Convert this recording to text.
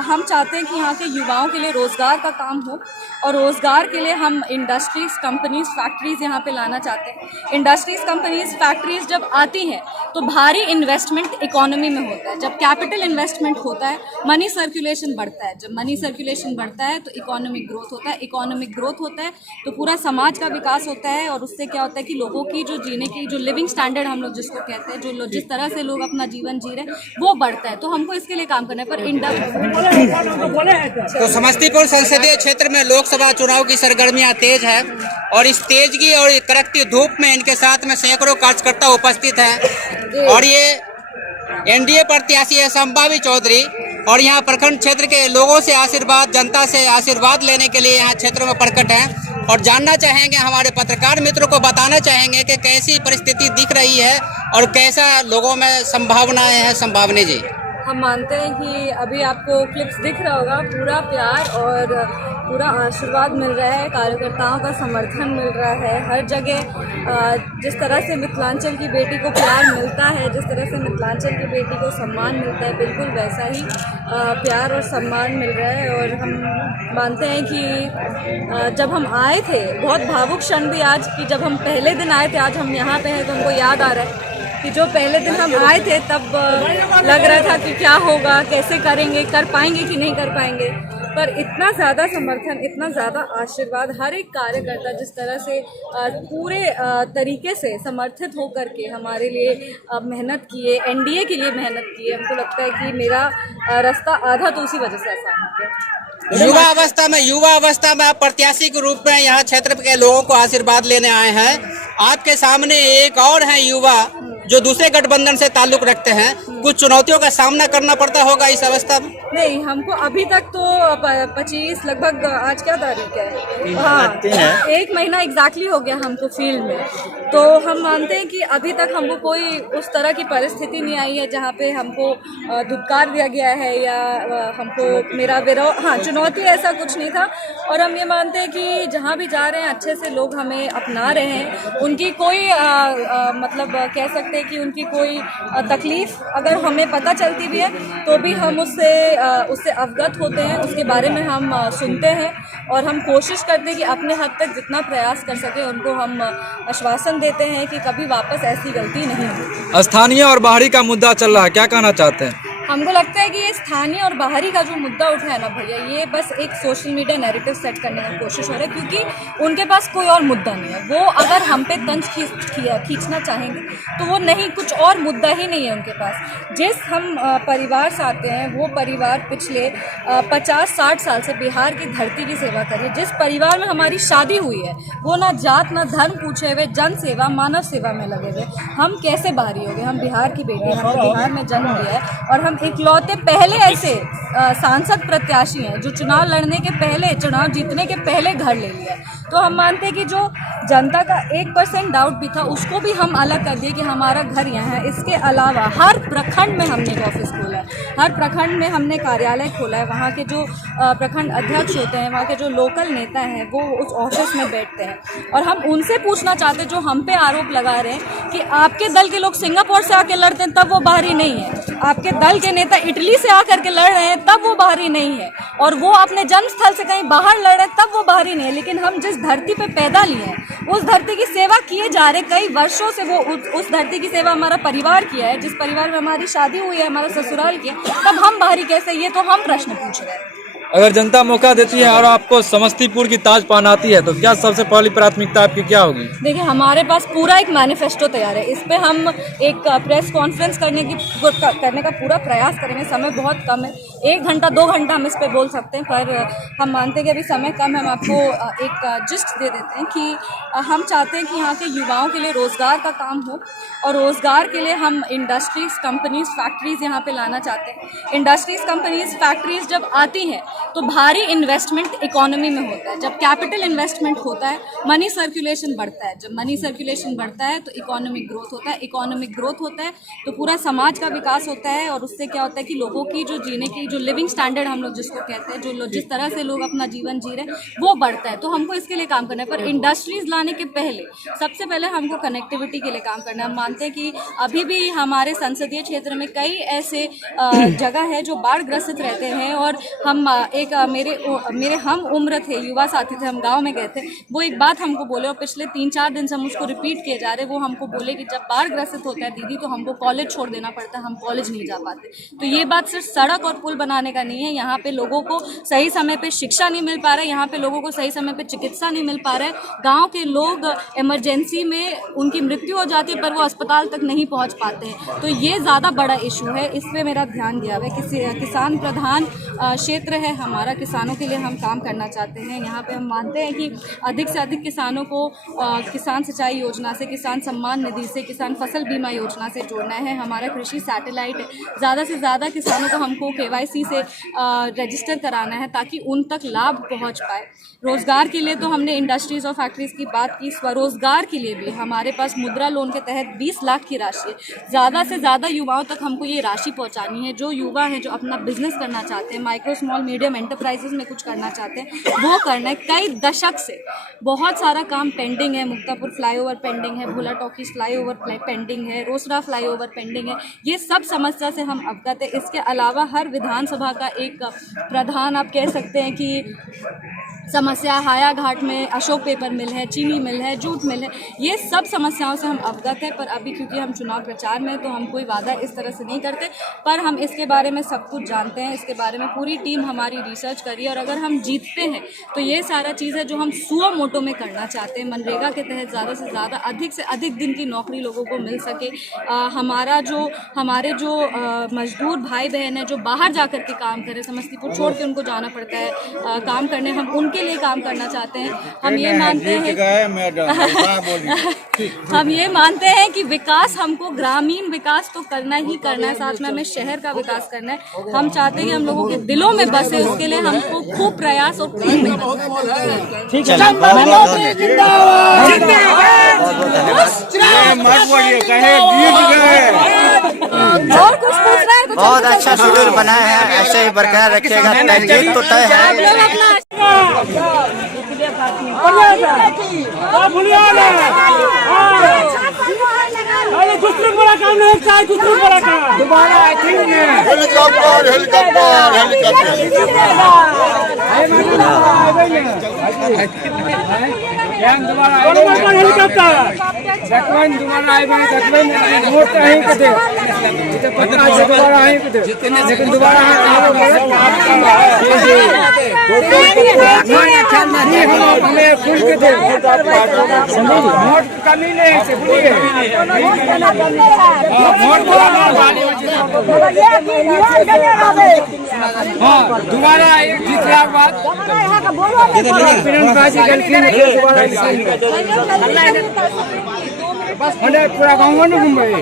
हम चाहते हैं कि यहाँ के युवाओं के लिए रोज़गार का काम हो और रोज़गार के लिए हम इंडस्ट्रीज़, कंपनीज़, फैक्ट्रीज़ यहाँ पे लाना चाहते हैं। इंडस्ट्रीज़, कंपनीज़, फैक्ट्रीज़ जब आती हैं तो भारी इन्वेस्टमेंट इकोनॉमी में होता है। जब कैपिटल इन्वेस्टमेंट होता है, मनी सर्कुलेशन बढ़ता है। जब मनी सर्कुलेशन बढ़ता है तो इकोनॉमिक ग्रोथ होता है। इकोनॉमिक ग्रोथ होता है तो पूरा समाज का विकास होता है और उससे क्या होता है कि लोगों की जो जीने की जो लिविंग स्टैंडर्ड हम लोग जिसको कहते हैं, जो जिस तरह से लोग अपना जीवन जी रहे हैं वो बढ़ता है। तो हमको इसके लिए काम करना है। पर तो समस्तीपुर संसदीय क्षेत्र में लोकसभा चुनाव की सरगर्मियां तेज है और इस तेजगी और कड़कती धूप में इनके साथ में सैकड़ों कार्यकर्ता उपस्थित हैं और ये एनडीए प्रत्याशी है संभावी चौधरी और यहाँ प्रखंड क्षेत्र के लोगों से आशीर्वाद, जनता से आशीर्वाद लेने के लिए यहाँ क्षेत्र में प्रकट हैं और जानना चाहेंगे, हमारे पत्रकार मित्रों को बताना चाहेंगे कि कैसी परिस्थिति दिख रही है और कैसा लोगों में संभावनाएं हैं। संभावना जी, हम मानते हैं कि अभी आपको क्लिप्स दिख रहा होगा, पूरा प्यार और पूरा आशीर्वाद मिल रहा है, कार्यकर्ताओं का समर्थन मिल रहा है हर जगह। जिस तरह से मिथिलांचल की बेटी को प्यार मिलता है, जिस तरह से मिथिलांचल की बेटी को सम्मान मिलता है, बिल्कुल वैसा ही प्यार और सम्मान मिल रहा है। और हम मानते हैं कि जब हम आए थे, बहुत भावुक क्षण भी आज कि जब हम पहले दिन आए थे, आज हम यहाँ पे हैं तो हमको याद आ रहा है कि जो पहले दिन हम आए थे तब लग रहा था कि क्या होगा, कैसे करेंगे, कर पाएंगे कि नहीं कर पाएंगे। पर इतना ज़्यादा समर्थन, इतना ज़्यादा आशीर्वाद, हर एक कार्यकर्ता जिस तरह से पूरे तरीके से समर्थित होकर के हमारे लिए मेहनत किए, एनडीए के लिए मेहनत किए, हमको लगता है कि मेरा रास्ता आधा तो उसी वजह से आसान हो गया। युवा अवस्था में आप प्रत्याशी के रूप में यहाँ क्षेत्र के लोगों को आशीर्वाद लेने आए हैं। आपके सामने एक और है युवा जो दूसरे गठबंधन से ताल्लुक रखते हैं, कुछ चुनौतियों का सामना करना पड़ता होगा इस अवस्था में? नहीं, हमको अभी तक तो 25 लगभग, आज क्या तारीख है, हाँ, 1 महीना एग्जैक्टली हो गया हमको फील्ड में। तो हम मानते हैं कि अभी तक हमको कोई उस तरह की परिस्थिति नहीं आई है जहाँ पे हमको धुतकार दिया गया है या हमको मेरा विरोध, हाँ, चुनौती ऐसा कुछ नहीं था। और हम ये मानते हैं कि जहाँ भी जा रहे हैं अच्छे से लोग हमें अपना रहे हैं। उनकी कोई मतलब कह सकते हैं कि उनकी कोई तकलीफ अगर हमें पता चलती भी है तो भी हम उससे अवगत होते हैं, उसके बारे में हम सुनते हैं और हम कोशिश करते हैं कि अपने हद तक जितना प्रयास कर सके उनको हम आश्वासन देते हैं कि कभी वापस ऐसी गलती नहीं होगी। स्थानीय और बाहरी का मुद्दा चल रहा है, क्या कहना चाहते हैं? हमको लगता है कि ये स्थानीय और बाहरी का जो मुद्दा उठा है ना भैया, ये बस एक सोशल मीडिया नैरेटिव सेट करने की कोशिश हो रहा है, क्योंकि उनके पास कोई और मुद्दा नहीं है। वो अगर हम पे तंज खींचना चाहेंगे तो वो नहीं, कुछ और मुद्दा ही नहीं है उनके पास। जिस हम परिवार से आते हैं वो परिवार पिछले 50-60 साल से बिहार की धरती की सेवा कर रही है। जिस परिवार में हमारी शादी हुई है वो ना जात ना धर्म पूछे हुए जन सेवा, मानव सेवा में लगे हुए। हम कैसे बाहरी हो गए? हम बिहार की बेटी, हमने बिहार में जन्म लिया है और हम इकलौते पहले ऐसे सांसद प्रत्याशी हैं जो चुनाव लड़ने के पहले, चुनाव जीतने के पहले घर ले लिया। तो हम मानते हैं कि जो जनता का 1% डाउट भी था उसको भी हम अलग कर दिए कि हमारा घर यहाँ है। इसके अलावा हर प्रखंड में हमने एक ऑफिस खोला है, हर प्रखंड में हमने कार्यालय खोला है। वहाँ के जो प्रखंड अध्यक्ष होते हैं, वहाँ के जो लोकल नेता हैं वो उस ऑफिस में बैठते हैं और हम उनसे पूछना चाहते हैं जो हम पे आरोप लगा रहे हैं कि आपके दल के लोग सिंगापुर से आके लड़ते हैं तब वो बाहरी नहीं है, आपके दल के नेता इटली से आकर के लड़ रहे हैं तब वो बाहरी नहीं है, और वो अपने जन्म स्थल से कहीं बाहर लड़ रहे हैं तब वो बाहरी नहीं है। लेकिन हम जिस धरती पे पैदा लिए हैं उस धरती की सेवा किए जा रहे, कई वर्षों से वो उस धरती की सेवा हमारा परिवार किया है। जिस परिवार में हमारी शादी हुई है, हमारा ससुराल किया, तब हम बाहरी कैसे? ये तो हम प्रश्न पूछ रहे हैं। अगर जनता मौका देती है और आपको समस्तीपुर की ताज पहनाती है तो क्या सबसे पहली प्राथमिकता आपकी क्या होगी? देखिए, हमारे पास पूरा एक मैनिफेस्टो तैयार है। इस पे हम एक प्रेस कॉन्फ्रेंस करने का पूरा प्रयास करेंगे। समय बहुत कम है, 1 घंटा 2 घंटा हम इस पे बोल सकते हैं, पर हम मानते हैं कि अभी समय कम है। हम आपको एक जिस्ट दे देते हैं कि हम चाहते हैं कि यहाँ के युवाओं के लिए रोज़गार का काम हो और रोज़गार के लिए हम इंडस्ट्रीज़, कंपनीज़, फैक्ट्रीज़ यहाँ पे लाना चाहते हैं। इंडस्ट्रीज़, कंपनीज़, फैक्ट्रीज़ जब आती हैं तो भारी इन्वेस्टमेंट इकोनॉमी में होता है। जब कैपिटल इन्वेस्टमेंट होता है, मनी सर्कुलेशन बढ़ता है। जब मनी सर्कुलेशन बढ़ता है तो इकोनॉमिक ग्रोथ होता है। इकोनॉमिक ग्रोथ होता है तो पूरा समाज का विकास होता है और उससे क्या होता है कि लोगों की जो जीने की जो लिविंग स्टैंडर्ड हम लोग जिसको कहते हैं, जो जिस तरह से लोग अपना जीवन जी रहे हैं वो बढ़ता है। तो हमको इसके लिए काम करना है, पर इंडस्ट्रीज लाने के पहले सबसे पहले हमको कनेक्टिविटी के लिए काम करना है। हम मानते हैं कि अभी भी हमारे संसदीय क्षेत्र में कई ऐसे जगह है जो बाढ़ ग्रसित रहते हैं, और हम मेरे हम उम्र थे, युवा साथी थे, हम गांव में गए थे, वो एक बात हमको बोले और पिछले 3-4 दिन से हम उसको रिपीट किए जा रहे हैं। वो हमको बोले कि जब बाढ़ ग्रसित होता है दीदी तो हमको कॉलेज छोड़ देना पड़ता है, हम कॉलेज नहीं जा पाते। तो ये बात सिर्फ सड़क और पुल बनाने का नहीं है, यहाँ पे लोगों को सही समय पे शिक्षा नहीं मिल पा रहा है, यहाँ पे लोगों को सही समय पे चिकित्सा नहीं मिल पा रहा है। गाँव के लोग इमरजेंसी में उनकी मृत्यु हो जाती है पर वो अस्पताल तक नहीं पहुँच पाते हैं। तो ये ज़्यादा बड़ा इशू है, इस पर मेरा ध्यान गया है। किसान प्रधान क्षेत्र है हमारा, किसानों के लिए हम काम करना चाहते हैं। यहाँ पे हम मानते हैं कि अधिक से अधिक किसानों को किसान सिंचाई योजना से, किसान सम्मान निधि से, किसान फसल बीमा योजना से जोड़ना है। हमारा कृषि सैटेलाइट है, ज़्यादा से ज़्यादा किसानों को हमको KYC से रजिस्टर कराना है ताकि उन तक लाभ पहुँच पाए। रोज़गार के लिए तो हमने इंडस्ट्रीज़ और फैक्ट्रीज़ की बात की, स्वरोज़गार के लिए भी हमारे पास मुद्रा लोन के तहत 20 लाख की राशि है। ज़्यादा से ज़्यादा युवाओं तक हमको ये राशि पहुँचानी है। जो युवा हैं जो अपना बिजनेस करना चाहते हैं, माइक्रो स्मॉल मीडियम एंटरप्राइजेस में कुछ करना चाहते हैं, वो करना है। कई दशक से बहुत सारा काम पेंडिंग है, मुक्तापुर फ्लाईओवर पेंडिंग है, भोला टॉकीज फ्लाईओवर पेंडिंग है, रोसड़ा फ्लाईओवर पेंडिंग है। ये सब समस्या से हम अवगत है। इसके अलावा हर विधानसभा का एक प्रधान आप कह सकते हैं कि समस्या, हाया घाट में अशोक पेपर मिल है, चीनी मिल है, जूट मिल है, ये सब समस्याओं से हम अवगत हैं। पर अभी क्योंकि हम चुनाव प्रचार में, तो हम कोई वादा इस तरह से नहीं करते, पर हम इसके बारे में सब कुछ जानते हैं। इसके बारे में पूरी टीम हमारी रिसर्च करी है, और अगर हम जीतते हैं तो ये सारा चीज़ है जो हम सुओ मोटो में करना चाहते हैं। मनरेगा के तहत ज़्यादा से ज़्यादा, अधिक से अधिक दिन की नौकरी लोगों को मिल सके। हमारे जो मजदूर भाई बहन हैं जो बाहर जा कर के काम करें, समस्तीपुर छोड़ के उनको जाना पड़ता है काम करने, हम उनके लिए काम करना चाहते हैं। हम ये मानते हैं कि विकास, हमको ग्रामीण विकास तो करना ही करना है, साथ में हमें शहर का विकास करना है। हम चाहते हैं कि हम लोगों के दिलों में बसे, उसके लिए हमको खूब प्रयास और खूब मेहनत और कुछ पूछ रहे हैं? बहुत अच्छा शेड्यूल बनाया है, ऐसे ही बरकरार रखिएगा, तंजीब तो तय है। बड़ा काम नहीं, दूसरा बड़ा काम दोबारा कमी नहीं से दोबारा जीतने के बाद पूरा गाँव में घूम गए।